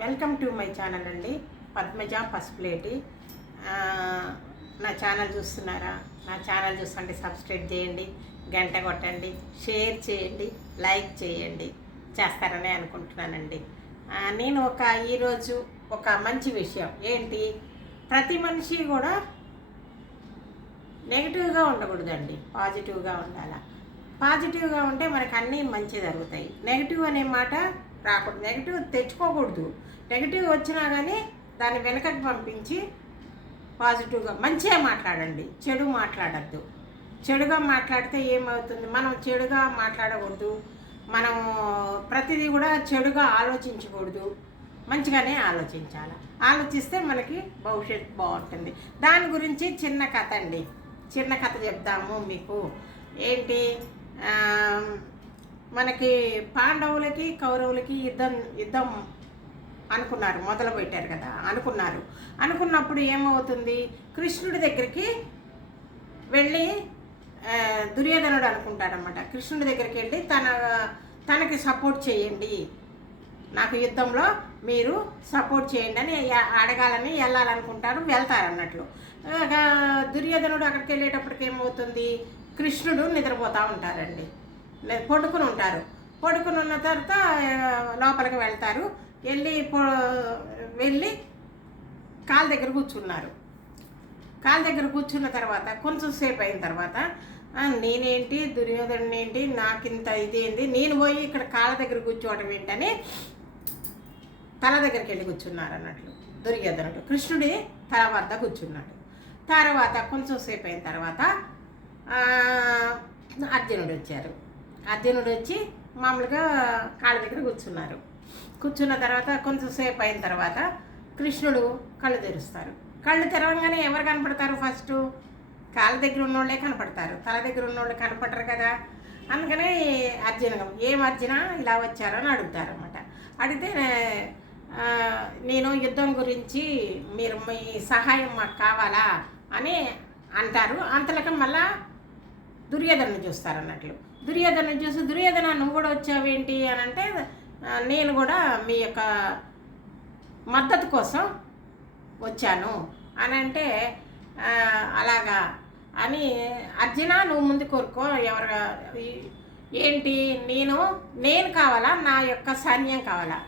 Welcome to my channel అండి. పద్మజ పసుపులేటి నా channel చూస్తున్నారా? నా ఛానల్ చూస్తుంటే సబ్స్క్రైబ్ చేయండి గంట కొట్టండి షేర్ చేయండి లైక్ చేయండి. చేస్తారని అనుకుంటున్నానండి. నేను ఒక ఈరోజు ఒక మంచి విషయం. ఏంటి? ప్రతి మనిషి కూడా నెగిటివ్గా ఉండకూడదండి. పాజిటివ్గా ఉండాలి? పాజిటివ్గా ఉంటే మనకు అన్నీ మంచి జరుగుతాయి. నెగిటివ్ అనే మాట రాకూడదు నెగిటివ్ తెచ్చుకోకూడదు. నెగిటివ్ వచ్చినా కానీ దాన్ని వెనకకి పంపించి పాజిటివ్గా మంచిగా మాట్లాడండి. చెడు మాట్లాడద్దు. చెడుగా మాట్లాడితే ఏమవుతుంది? మనం చెడుగా మాట్లాడకూడదు. మనం ప్రతిదీ కూడా చెడుగా ఆలోచించకూడదు. మంచిగానే ఆలోచించాలి. ఆలోచిస్తే మనకి భవిష్యత్తు బాగుంటుంది. దాని గురించి చిన్న కథ అండి. చిన్న కథ చెప్దాము మీకు. ఏంటి? మనకి పాండవులకి కౌరవులకి యుద్ధం యుద్ధం అనుకున్నారు మొదలు పెట్టారు కదా అనుకున్నారు. అనుకున్నప్పుడు ఏమవుతుంది? కృష్ణుడి దగ్గరికి వెళ్ళి దుర్యోధనుడు అనుకుంటాడనమాట కృష్ణుడి దగ్గరికి వెళ్ళి తన తనకి సపోర్ట్ చేయండి. నాకు యుద్ధంలో మీరు సపోర్ట్ చేయండి అని అడగాలని వెళ్ళాలనుకుంటారు వెళ్తారు అన్నట్లు దుర్యోధనుడు అక్కడికి వెళ్ళేటప్పటికి ఏమవుతుంది? కృష్ణుడు నిద్రపోతూ ఉంటారండి. పడుకుని ఉంటారు. పడుకుని ఉన్న తర్వాత లోపలికి వెళ్తారు. వెళ్ళి వెళ్ళి కాలు దగ్గర కూర్చున్నారు. కాలు దగ్గర కూర్చున్న తర్వాత కొంచెం సేపు అయిన తర్వాత నేనేంటి? దుర్యోధను ఏంటి? నాకింత ఇదేంటి నేను పోయి ఇక్కడ కాళ్ళ దగ్గర కూర్చోవడం ఏంటని తల దగ్గరికి వెళ్ళి కూర్చున్నారు అన్నట్లు దుర్యోధనుడు. కృష్ణుడి తల వద్ద కూర్చున్నాడు. తర్వాత కొంచెం సేపు అయిన తర్వాత అర్జునుడు వచ్చారు. అర్జునుడు వచ్చి మామూలుగా కాళ్ళ దగ్గర కూర్చున్నారు. కూర్చున్న తర్వాత కొంచెంసేపు అయిన తర్వాత కృష్ణుడు కళ్ళు తెరుస్తారు. కళ్ళు తెరవగానే ఎవరు కనపడతారు ఫస్ట్? కాళ్ళ దగ్గర ఉన్నోళ్ళే కనపడతారు. తల దగ్గర ఉన్నోళ్ళు కనపడరు కదా. అందుకనే అర్జున ఏం అర్జున ఇలా వచ్చారో అని అడుగుతారు అనమాట అడిగితే నేను యుద్ధం గురించి మీరు మీ సహాయం మాకు కావాలా? అని అంటారు. అంతలోకి మళ్ళా దుర్యోధనను చూస్తారు అన్నట్లు. చూసి దుర్యోధన నువ్వు కూడా వచ్చావేంటి? అని అంటే నేను కూడా మీ యొక్క మద్దతు కోసం వచ్చాను. అని అంటే అలాగా. అని అర్జున నువ్వు ముందు కోరుకో ఎవరు ఏంటి నేను నేను కావాలా? నా యొక్క సైన్యం కావాలా?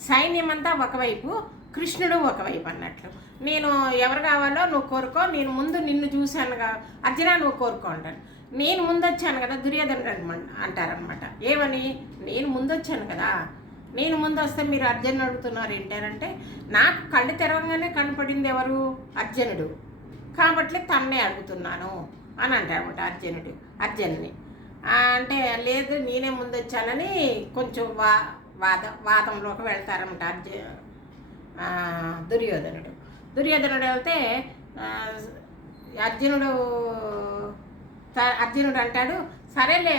సైన్యం అంతా ఒకవైపు కృష్ణుడు ఒకవైపు అన్నట్లు. నేను ఎవరు కావాలో నువ్వు కోరుకో నేను ముందు నిన్ను చూశానుగా అర్జున నువ్వు కోరుకో అంటాను. నేను ముందు వచ్చాను కదా దుర్యోధనుడు అనమాట అంటారనమాట ఏమని? నేను ముందు వచ్చాను కదా. నేను ముందు వస్తే మీరు అర్జునుడు అడుగుతున్నారు ఏంటారంటే నాకు కళ్ళు తెరవగానే కనపడింది ఎవరు? అర్జునుడు. కాబట్టి తన్నే అడుగుతున్నాను అని అంటారన్నమాట అర్జునుడు అర్జునుని. అంటే లేదు నేనే ముందు వచ్చానని కొంచెం వా వాద వాదంలోకి వెళ్తారనమాట అర్జు దుర్యోధనుడు. దుర్యోధనుడు వెళ్తే అర్జునుడు అర్జునుడు అంటాడు సరేలే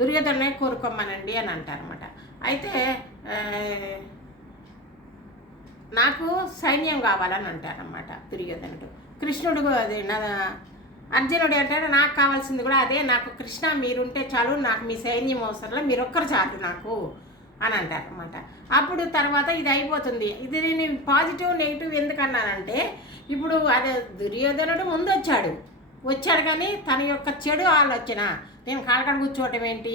దుర్యోధనే కోరుకోమనండి అని అంటారన్నమాట. అయితే నాకు సైన్యం కావాలని అంటారన్నమాట దుర్యోధనుడు. కృష్ణుడు అది నా అర్జునుడు అంటాడు నాకు కావాల్సింది కూడా అదే నాకు కృష్ణ మీరుంటే చాలు నాకు మీ సైన్యం అవసరంలో మీరు ఒక్కరు చాలు నాకు అని అంటారనమాట అప్పుడు తర్వాత ఇది అయిపోతుంది. ఇది నేను పాజిటివ్ నెగిటివ్ ఎందుకన్నానంటే ఇప్పుడు అదే దుర్యోధనుడు ముందు వచ్చాడు వచ్చాడు కానీ తన యొక్క చెడు ఆలోచన నేను కాడకాడ కూర్చోవటం ఏంటి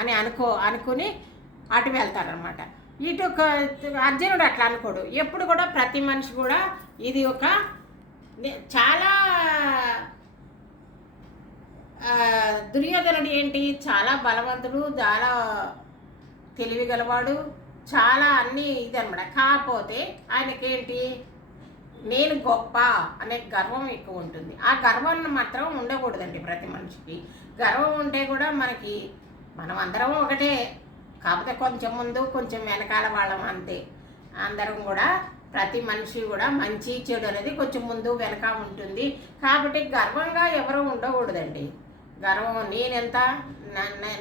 అని అనుకో అనుకుని అటు వెళ్తారనమాట ఇటు ఒక అర్జునుడు అట్లా అనుకోడు. ఎప్పుడు కూడా ప్రతి మనిషి కూడా ఇది ఒక చాలా దుర్యోధనుడు ఏంటి? చాలా బలవంతుడు చాలా తెలివి గలవాడు చాలా అన్నీ ఇదనమాట. కాకపోతే ఆయనకేంటి? నేను గొప్ప అనే గర్వం ఎక్కువ ఉంటుంది. ఆ గర్వాన్ని మాత్రం ఉండకూడదండి ప్రతి మనిషికి. గర్వం ఉంటే కూడా మనకి మనం అందరం ఒకటే. కాకపోతే కొంచెం ముందు కొంచెం వెనకాల వాళ్ళం అంతే. అందరం కూడా ప్రతి మనిషి కూడా మంచి చెడు అనేది కొంచెం ముందు వెనక ఉంటుంది. కాబట్టి గర్వంగా ఎవరు ఉండకూడదండి. గర్వం నేనెంత?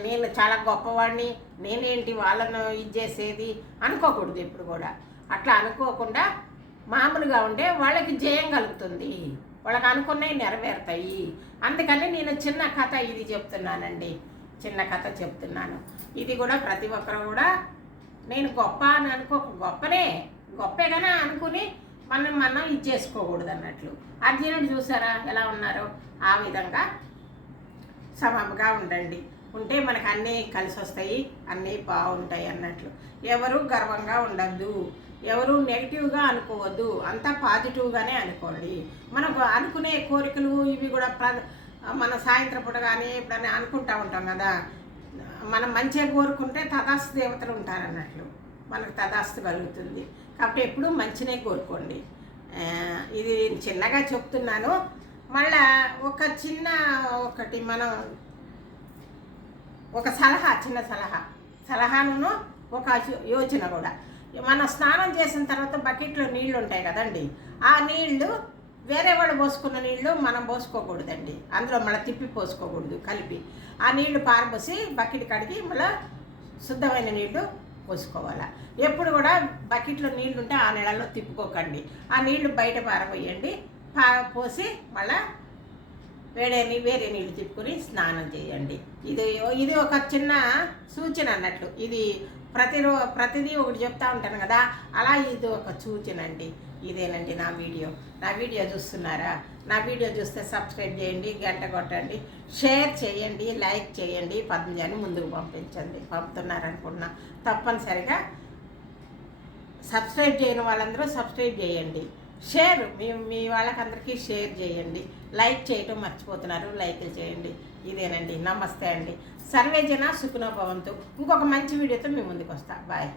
నేను చాలా గొప్పవాడిని నేనేంటి వాళ్ళను ఇది చేసేది? అనుకోకూడదు ఎప్పుడు కూడా. అట్లా అనుకోకుండా మామూలుగా ఉంటే వాళ్ళకి జయం కలుగుతుంది. వాళ్ళకి అనుకున్నవి నెరవేరుతాయి. అందుకని నేను చిన్న కథ ఇది చెప్తున్నానండి. చిన్న కథ చెప్తున్నాను. ఇది కూడా ప్రతి ఒక్కరు కూడా నేను గొప్ప అని అనుకో గొప్పనే గొప్పగానే అనుకుని మనం మనం ఇది చేసుకోకూడదు అన్నట్లు అర్జునుడు చూసారా ఎలా ఉన్నారో? ఆ విధంగా సమముగా ఉండండి. ఉంటే మనకు అన్నీ కలిసి వస్తాయి అన్నీ బాగుంటాయి అన్నట్లు. ఎవరు గర్వంగా ఉండద్దు. ఎవరు నెగిటివ్గా అనుకోవద్దు. అంతా పాజిటివ్గానే అనుకోండి. మనకు అనుకునే కోరికలు ఇవి కూడా ప్ర మన సాయంత్రం పూట కానీ ఎప్పుడైనా అనుకుంటా ఉంటాం కదా. మనం మంచిగా కోరుకుంటే తదాస్తు దేవతలు ఉంటారన్నట్లు మనకు తదాస్తు కలుగుతుంది. కాబట్టి ఎప్పుడూ మంచినే కోరుకోండి. ఇది చిన్నగా చెప్తున్నాను. మళ్ళా ఒక చిన్న ఒకటి మనం ఒక సలహా చిన్న సలహా. సలహాను ఒక యో- యోచన కూడా. మనం స్నానం చేసిన తర్వాత బకెట్లో నీళ్ళు ఉంటాయి కదండి ఆ నీళ్ళు వేరే వాళ్ళు పోసుకున్న నీళ్ళు మనం పోసుకోకూడదండి. అందులో మళ్ళీ తిప్పి పోసుకోకూడదు కలిపి. ఆ నీళ్ళు పారబోసి బకెట్ కడిగి మళ్ళీ శుద్ధమైన నీళ్ళు పోసుకోవాలి. ఎప్పుడు కూడా బకెట్లో నీళ్ళు ఉంటే ఆ నీళ్ళలో తిప్పుకోకండి. ఆ నీళ్ళు బయట పారబోయండి. పోసి మళ్ళీ వేడేమి వేరే నీళ్ళు తిప్పుకొని స్నానం చేయండి. ఇది ఇది ఒక చిన్న సూచన అన్నట్లు. ఇది ప్రతిరో ప్రతిదీ ఒకటి చెప్తా ఉంటాను కదా. అలా ఇది ఒక సూచన అండి. ఇదేనండి నా వీడియో. నా వీడియో చూస్తున్నారా? నా వీడియో చూస్తే సబ్స్క్రైబ్ చేయండి గంట కొట్టండి షేర్ చేయండి లైక్ చేయండి పద్మజాని ముందుకు పంపించండి. పంపుతున్నారనుకున్నా తప్పనిసరిగా సబ్స్క్రైబ్ చేయని వాళ్ళందరూ సబ్స్క్రైబ్ చేయండి. షేర్ మీ మీ వాళ్ళకందరికీ షేర్ చేయండి. లైక్ చేయటం మర్చిపోతున్నారు లైక్లు చేయండి. ఇదేనండి నమస్తే అండి. సర్వే జన సుఖనోభవంతు ఇంకొక మంచి వీడియోతో మీ ముందుకు వస్తా బాయ్